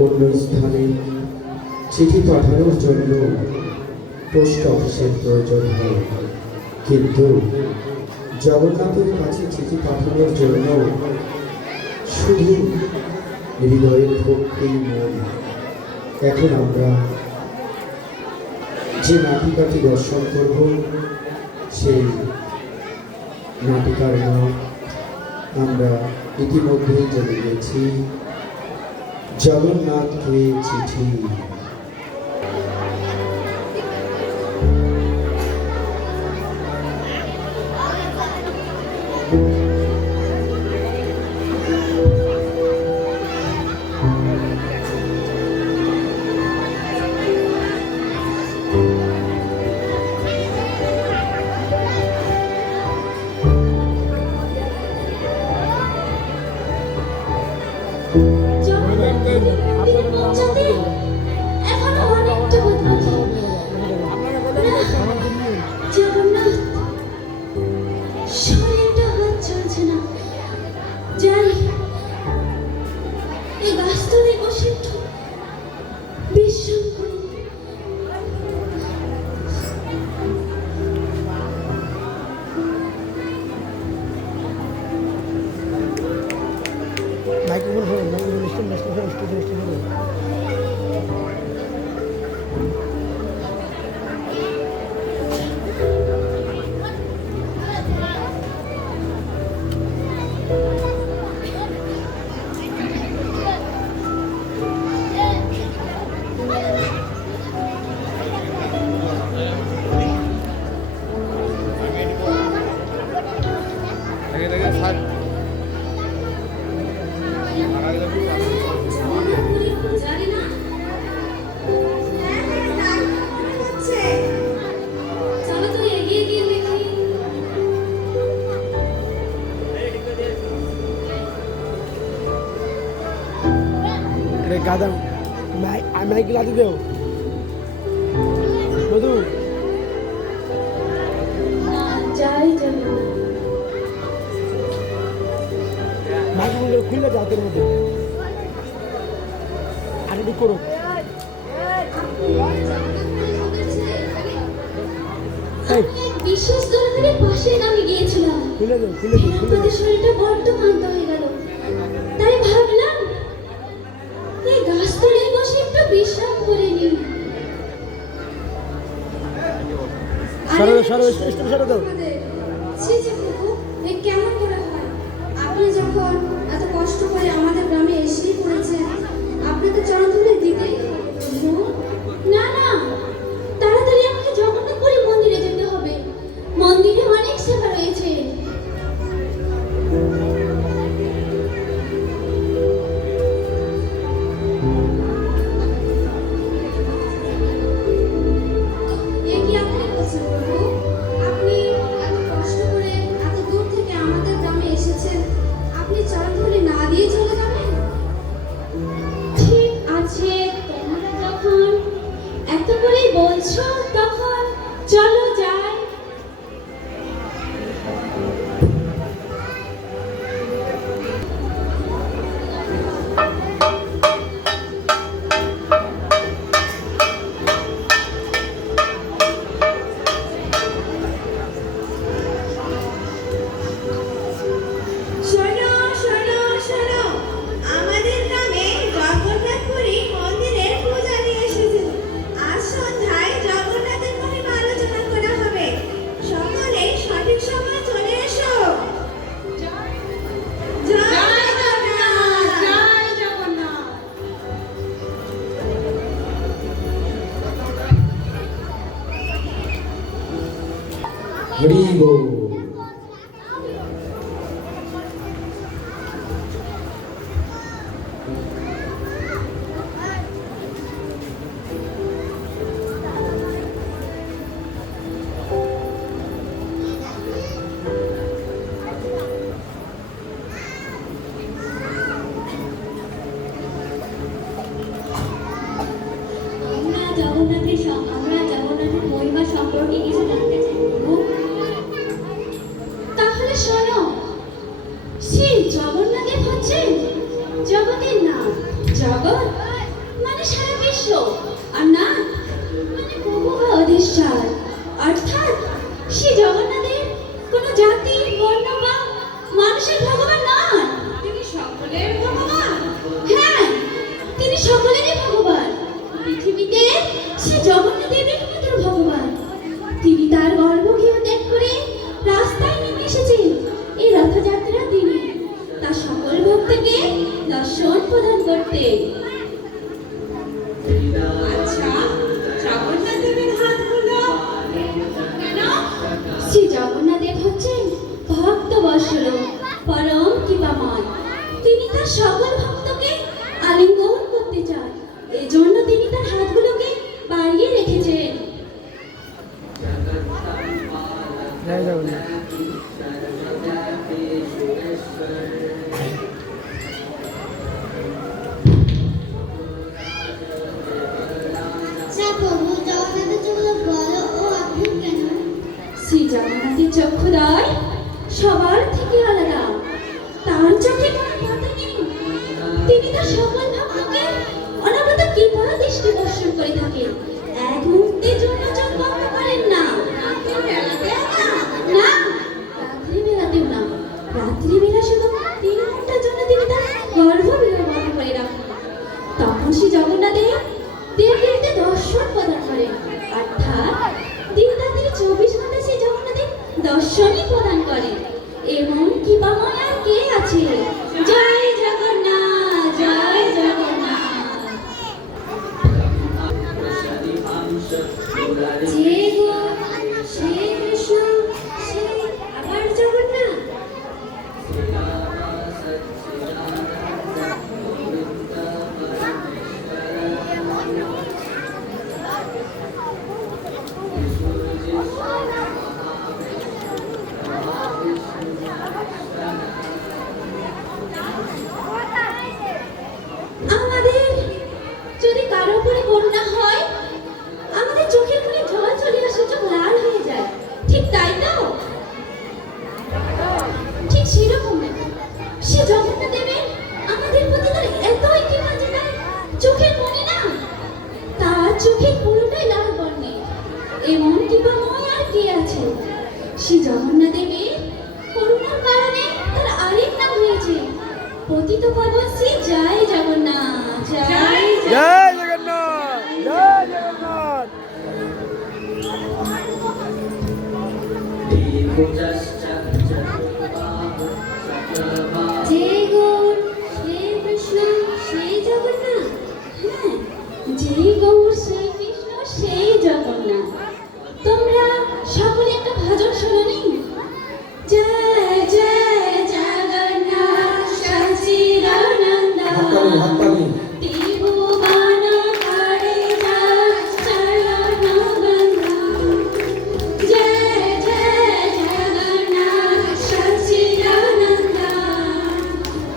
অন্য স্থানে চিঠি পাঠানোর জন্য পোস্ট অফিসের প্রয়োজন হয়, কিন্তু জগন্নাথের কাছে চিঠি পাঠানোর জন্য শুধু হৃদয়ের ভক্তিই মন। এখন আমরা যে নাটিকাটি দর্শন করব সেই নাটিকার নাম আমরা ইতিমধ্যেই জেনে গেছি, জগন্নাথকে চিঠি। গাদা মাইক লাদি দেও মধু মাইকগুলো খুলে দাও তোর মধ্যে আর একটু করো। বিশেষ দরকারের পাশে আমি গিয়েছিলাম, খুলে দাও খুলে দাও খুলে দাও। শরীরটা বড্ড ক্লান্ত হয়ে গেল, তাই ভাবলাম এই গাছতলায় বসে একটু বিশ্রাম করে নিই। সরো সরো স্টেশন সরো দাও। ছি ছি বাবু, এই কেমন করে হয়? আপনি যখন এত কষ্ট করে আমাদের গ্রামে এসেই পড়েছেন, আপনাকে চরণ ধরে দিতেই না না, তাড়াতাড়ি আমাকে জগন্নাথপুরী মন্দিরে যেতে হবে। মন্দিরে অনেক সেবা রয়েছে। বলছো তখন চলো যাই। হরি বল। জগন্নাথের মহিমা সম্পর্কে কিছু জানতে চাই। তাহলে শোনো, শ্রী জগন্নাথ হচ্ছেন জগতের নাম। জগৎ সকলেরই ভগবান। পৃথিবীতে সে জগন্নাথের একমাত্র ভগবান। তিনি তার গর্ভগৃহ ত্যাগ করে রাস্তায় নেমে এসেছেন এই রথযাত্রার দিনে তার সকল ভক্তকে দর্শন প্রদান করতে। আচ্ছা, জগন্নাথ দেবের হাতগুলো কেন? শ্রী জগন্নাথ দেব হচ্ছেন ভক্ত বৎসল পরম কৃপাময়। তিনি তার সকল ভক্তকে আলিঙ্গন করতে চান, এজন্য তিনি তার হাতগুলোকে বাড়িয়ে রেখেছেন। জয় জগন্নাথ। শ্রী জগন্নাথের চক্ষুদয় সবার থেকে আলাদা। তার চোখে কোনো পাতা নেই। তিনি তার সকল ভক্তকে অনবরত কৃপা দৃষ্টি বর্ষণ করে থাকেন। এক মুহূর্তের জন্য চোখ বন্ধ করেন না। না, রাত্রিবেলাতেও না। রাত্রিবেলা শুধু 3 ঘন্টার জন্য তিনি তার গর্ভগৃহ বন্ধ করে রাখেন। তখন শ্রী জগন্নাথের দেবদেবীতে দর্শন প্রদান করেন। অর্থাৎ দিন রাত্রি 24 ঘন্টা শ্রী জগন্নাথের দর্শনই প্রদান করেন। এমন কৃপাময় আর কে আছে? জয় জগন্নাথ, জয় জগন্নাথ। যে গো সে কৃষ্ণ সে আবার জগন্নাথ। আমাদের যদি কারো উপরে করুণা হয়, আমাদের চোখের কোণে জল চলে আসে, চোখ লাল হয়ে যায়। ঠিক তাই তো? ঠিক সেরকম সে জগন্নাথ দেবের আমাদের প্রতি তার এতই কৃপা যে তার চোখের কোণে না, তার চোখের পুরোটাই লাল বর্ণের। এমন কৃপাময় আর কে আছে? শ্রী জগন্নাথ দেবের করুণার কারণে তার আরেক নাম হয়েছে পতিত পাবন শ্রী জয় জগন্নাথ, জয় জয় জগন্নাথ। জয় জগন্নাথ। যে গৌর সে কৃষ্ণ সেই জগন্নাথ। হ্যাঁ, যে গৌর সেই কৃষ্ণ সেই জগন্নাথ। তোমরা সকলে একটা ভজন শোনোনি? জয় জয় জগন্নাথ সচিদানন্দ হাততালি ত্রিভুবন করে চরণ বন্দনা। জয় জয় জগন্নাথ সচিদানন্দ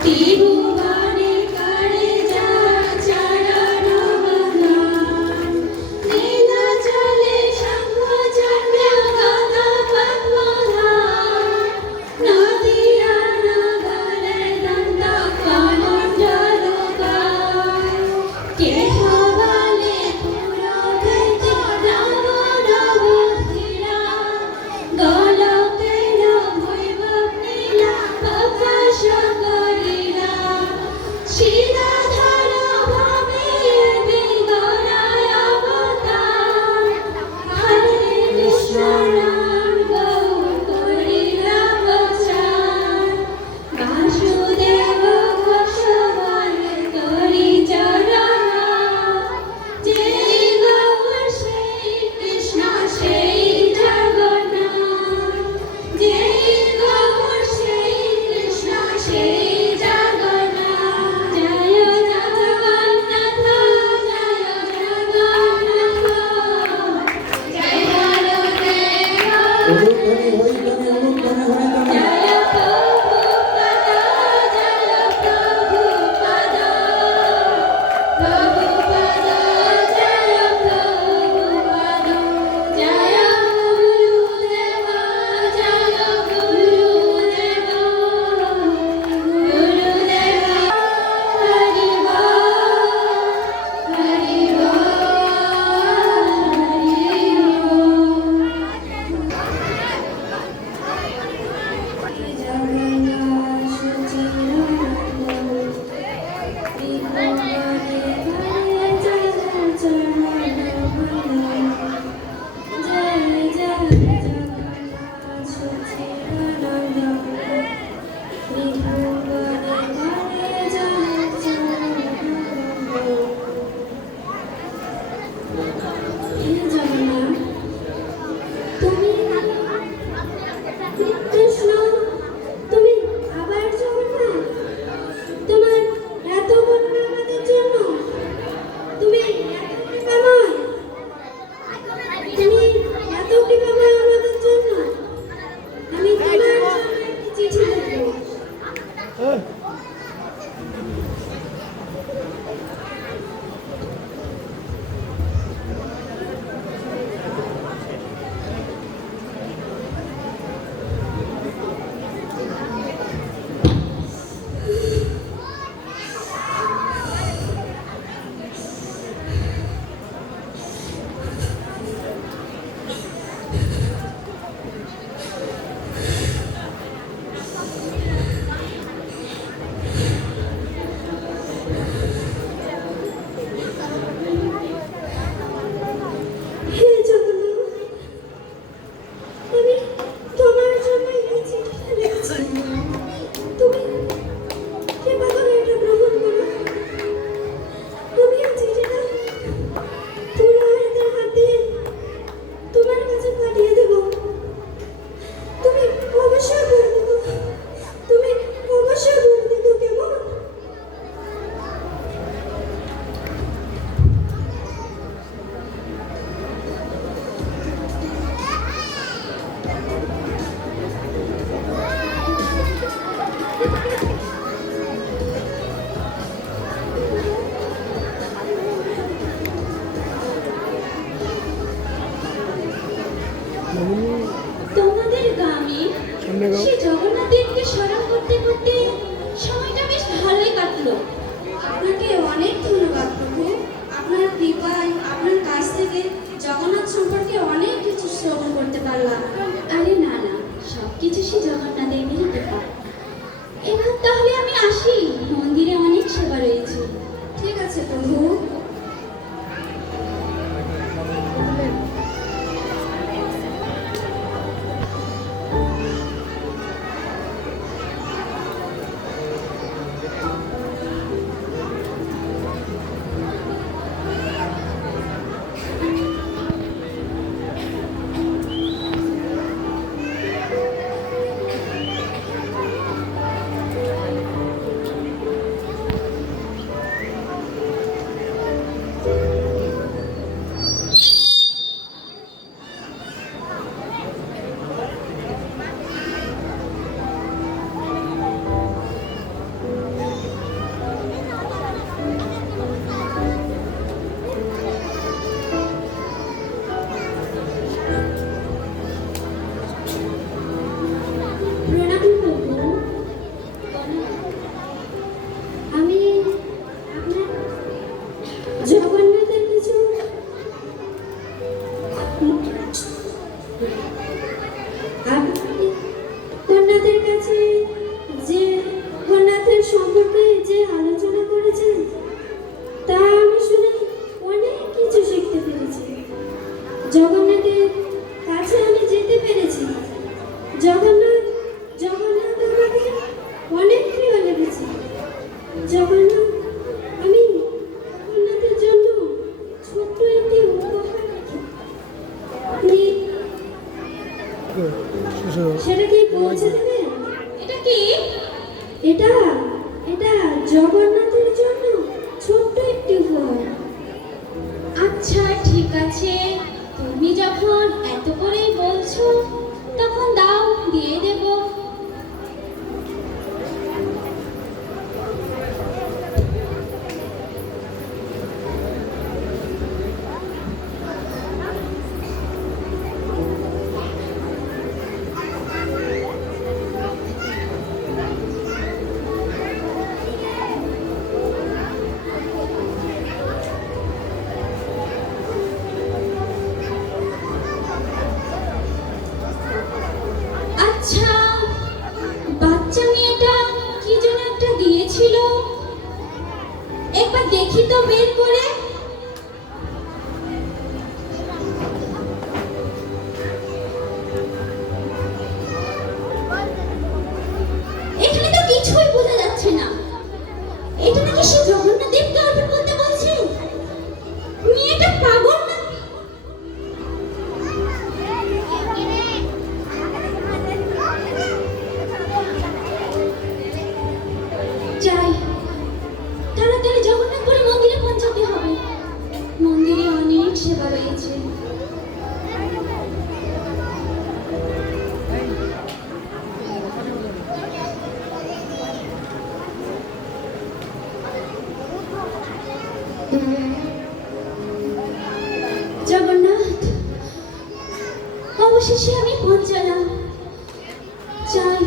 ত্রিভুবনে করে চরণ বন্দনা। লীলা চলে শঙ্খ চক্র গদা পদ্মধার নদিয়া নগরে দন্ত কমণ্ডলকার। কেহ বলে পুরোহিত নব নব ধীরা গোলকের বৈভব লীলা প্রকাশ করিলা। শিরাধর ভাবে বিগড়ায় অবতার হরে কৃষ্ণ নাম গৌর করিলা প্রচার। বাসুদেব ঘোষ বলে করি চরণ গানে গাও। সেই জগন্নাথ দেবকে স্মরণ করতে করতে সময়টা বেশ ভালোই কাটলো। আপনাকে অনেক ধন্যবাদ প্রভু। আপনার কৃপায় আপনার কাছ থেকে জগন্নাথ সম্পর্কে অনেক কিছু শ্রবণ করতে পারলাম। আরে না না, সব কিছু সে জগন্নাথ দেবেরই কৃপা। এবার তাহলে আমি আসি, মন্দিরে অনেক সেবা রয়েছে। ঠিক আছে প্রভু। প্রণাম প্রভু। আমি আপনার জগন্নাথের কিছু জগন্নাথের কাছে যে জগন্নাথের সম্পর্কে যে আলোচনা করেছেন তা আমি শুনে অনেক কিছু শিখতে পেরেছি। জগন্নাথের কাছে আমি যেতে পেরেছি। জগন্নাথ জগন্নাথ আমাকে অনেক প্রিয় লেগেছে। জগন্নাথ আমি জগন্নাথের জন্য ছোট্ট একটি উপহার রাখি। আপনি সেটা কি পৌঁছে দেবেন? এটা কি? এটা এটা জগন্নাথের জন্য ছোট্ট একটি উপহার। আচ্ছা ঠিক আছে, তুমি যখন এত করেই বলছো তখন দাও, দিয়ে দেব। আচ্ছা, বাচ্চা মেয়েটা কি যেন একটা দিয়েছিল, একবার দেখি তো বের করে। এখানে তো কিছুই বোঝা যাচ্ছে না। এটা নাকি সে জগন্নাথ দেবকে অর্পণ করতে বলছে। মেয়েটা পাগল না? যাই, তাড়াতাড়ি জগন্নাথপুরী মন্দিরে পৌঁছাতে হবে। মন্দিরে অনেক সেবা রয়েছে। জগন্নাথ, অবশেষে আমি পৌঁছালাম। যাই,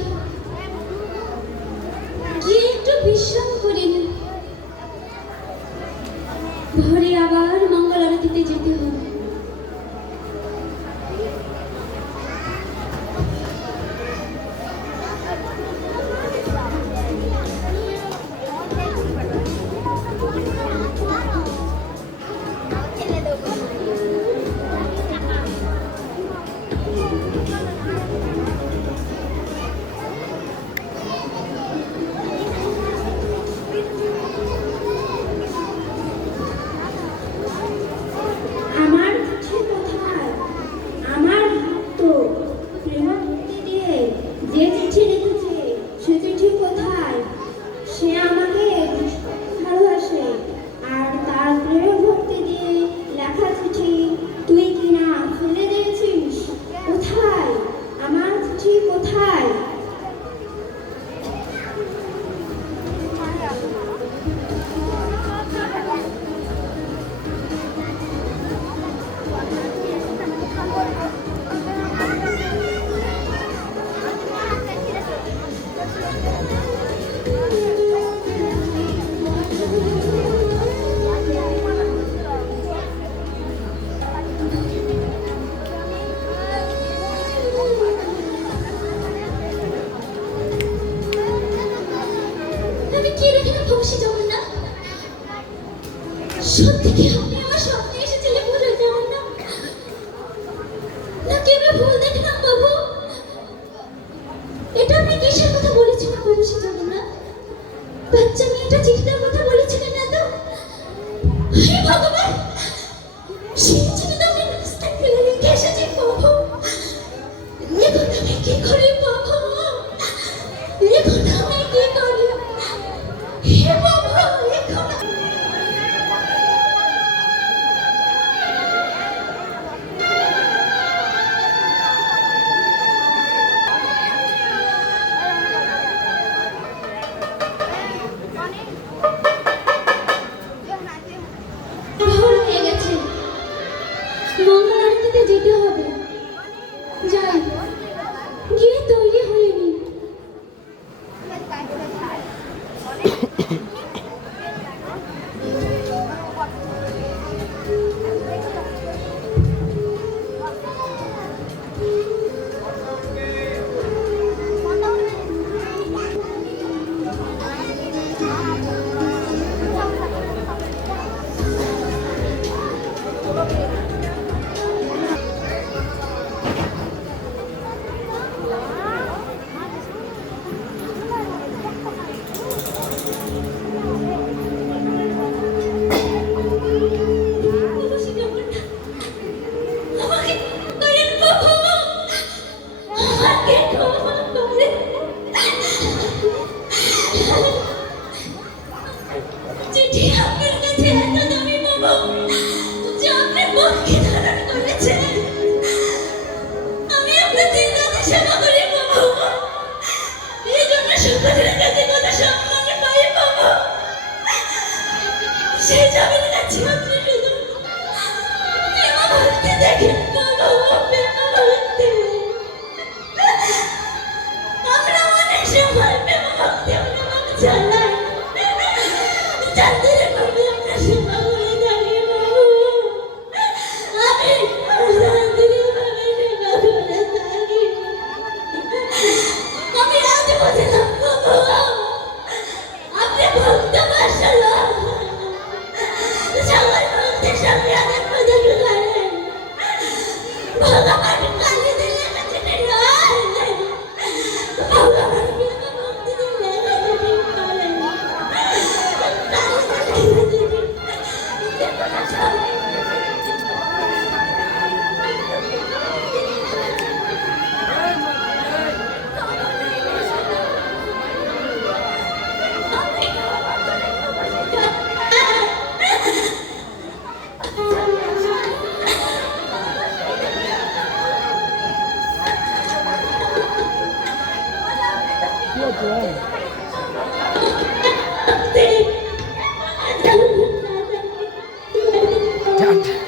গিয়ে একটু বিশ্রাম করে নিই। ভোরে আবার মঙ্গল আরতিতে যেতে হবে। আমার সত্যি কি আপনি আমার স্বপ্নে এসেছিলেন বলে জানেন না? নাকি আমি ভুল দেখলাম বাবু? এটা আপনি কিসের কথা বলেছিলেন বাবু সে জানেন না? বাচ্চা মেয়েটা চিঠিটার কথা বলেছিলেন না তো? হে ভগবান, সেই চিঠিটা আমি রাস্তায় ফেলে রেখে এসেছি বাবু। এখন আমি কি করি বাবু? এখন আমি কি করি? হে বাবু, এখন ভোর হয়ে গেছে, মঙ্গল আরতিতে যেতে হবে। যাই, গিয়ে তৈরি হয়ে নি। আমাকে করেন বাবু, আমাকে ক্ষমা করে। চিঠি আপনার কাছে এত দামি বাবু যে আপনার পক্ষে ধারণ করেছেন। আমি আপনাদের কাছে সেবা করি বাবু, এই জন্য সকলের কাছে কত সম্মান পাই বাবু। সেই যাবেন কাছে আপনি শুধু প্রেম ভক্তি দেখেন বাবু, প্রেম ভক্তি। আমরা অনেক সময় প্রেম ভক্তি অনুভব চালাই, যাদের ভাবে আমরা সেবা করে থাকি বাবু। আমি যাদের ভাবে সেবা করে থাকি, আমি আজ বুঝলাম বাবু, আপনি ভক্ত বাসল সবার ভক্তের সঙ্গে অনেক মজা করেন। ভগবান কালী দিলে চিনি নয়, ভগবান প্রেম ভক্তি দিলে চিনি করেন। কি হচ্ছে? Thank you.